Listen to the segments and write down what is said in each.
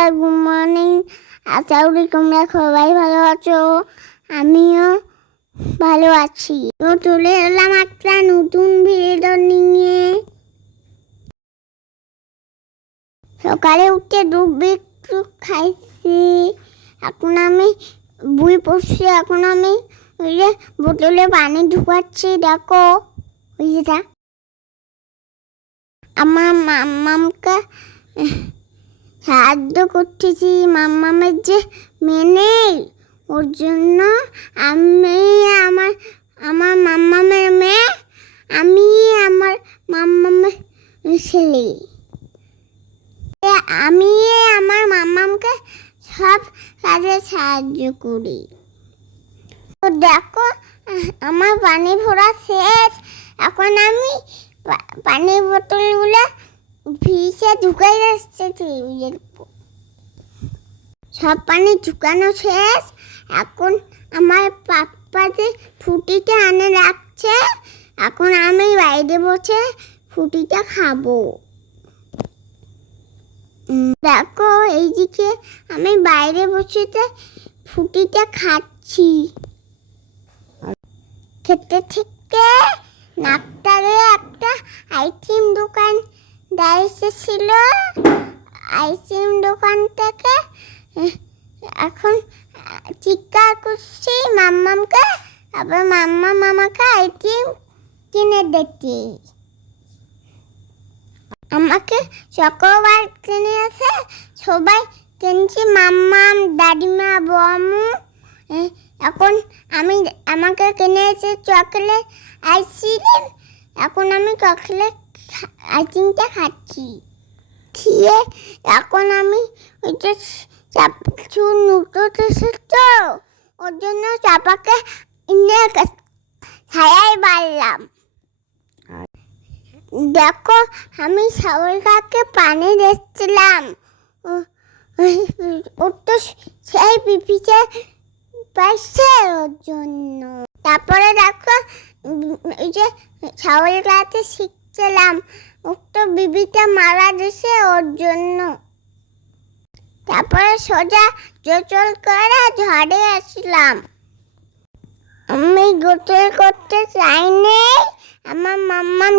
বন্ধুরা good morning আশা করি তোমরা সবাই ভালো আছো? আমিও ভালো আছি। তো চলে এলাম একটা নতুন ভিডিও নিয়ে। সকালে উঠে দুধ খাইছি। এখন আমি বই পড়ছি। এখন আমি ওই যে বোতলে পানি ঢুকাচ্ছি, দেখো। ওই যেটা আমার মাম্মামকে সাহায্য করতেছি মাম্মামের যে মেয়ে নেই ওর জন্য আমি আমার আমার মাম্মামের মেয়ে, আমি আমার মাম্মামের ছেলে। আমি আমার মাম্মামকে সব কাজে সাহায্য করি। তো দেখো, আমার পানি ভরা শেষ। এখন আমি পানির বোতলগুলো ফ্রিজে ঢুকাই টেবিলের উপর। সব পানি ঢুকানো শেষ। এখন আমার পাপ্পা যে ফুটিটা আনে রাখছে, এখন আমি বাইরে বসে ফুটিটা খাব। দেখো, এইদিকে আমি বাইরে বসে তো ফুটিটা খাচ্ছি। খেতে থেকে নাকটারে ছিল আইসক্রিম দোকান থেকে। এখন চিৎকার করছি মাম্মামকে, আবার মাম্মা মামাকে আইসক্রিম কিনে দিচ্ছি। আমাকে চকোবার কিনে আছে সবাই কিনছি, মাম্মাম, দাদিমা, বমু এখন আমি আমাকে কিনেছে চকলেট আইসক্রিম, এখন আমি চকলেট আইসক্রিমটা খাচ্ছি। খেয়ে এখন আমি ওই যে চাপ, কিছু নুটো তো ওর জন্য চাপাকে ইনে ছায়ায় বাড়লাম। দেখো, আমি সাগরকাকে পানি দিচ্ছিলাম। ওর তো সেই পিপিতে পাইছে ওর জন্য। তারপরে দেখো এই যে ছাগল গাছে শিখছিলাম ওর তো বিবিটা মারা গেছে ওর জন্য। তারপরে সোজা জোচল করে ঝড়ে আসলাম। আমি গোসল করতে চাইনি আমার মাম্মাম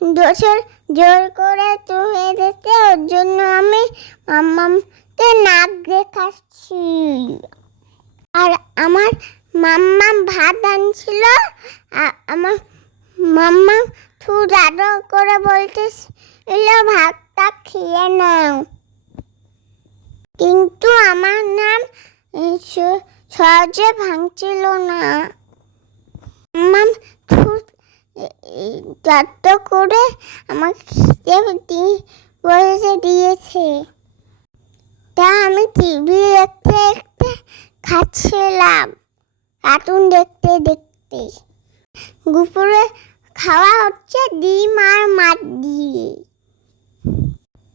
গোসল জোর করে চুহে দিতে ওর জন্য আমি মাম্মামকে নাক দেখাচ্ছি। আর আমার মাম্মাম ভাত আনছিল। আমার মাম্মাম খুব আদর করে বলতেছিল ভাতটা খেয়ে নাও কিন্তু আমার নাম সহজে ভাঙছিল না মাম খুব যত্ন করে আমাকে খেতে বসে দিয়েছে তা আমি টিভি দেখতে দেখতে খাচ্ছিলাম কার্টুন দেখতে দেখতে দুপুরে খাওয়া হচ্ছে ডিম আর মাছ দিয়ে।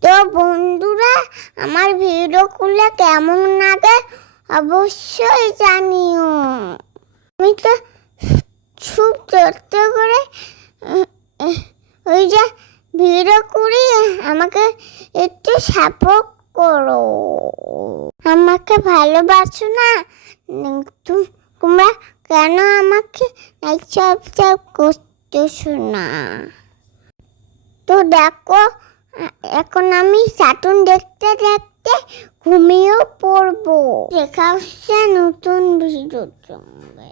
তো বন্ধুরা, আমার ভিডিও ভিডিওগুলো কেমন লাগে অবশ্যই জানিও। আমি তো খুব যত্ন করে ওই যে ভিডিও করি, আমাকে একটু সাপোর্ট করো। আমাকে ভালোবাসো না তোমরা কেন আমাকে চাপ চাপ করতেছো না। তো দেখো, এখন আমি সাটুন দেখতে দেখতে ঘুমিয়েও পড়ব। দেখা হচ্ছে নতুন ভিডিওর সঙ্গে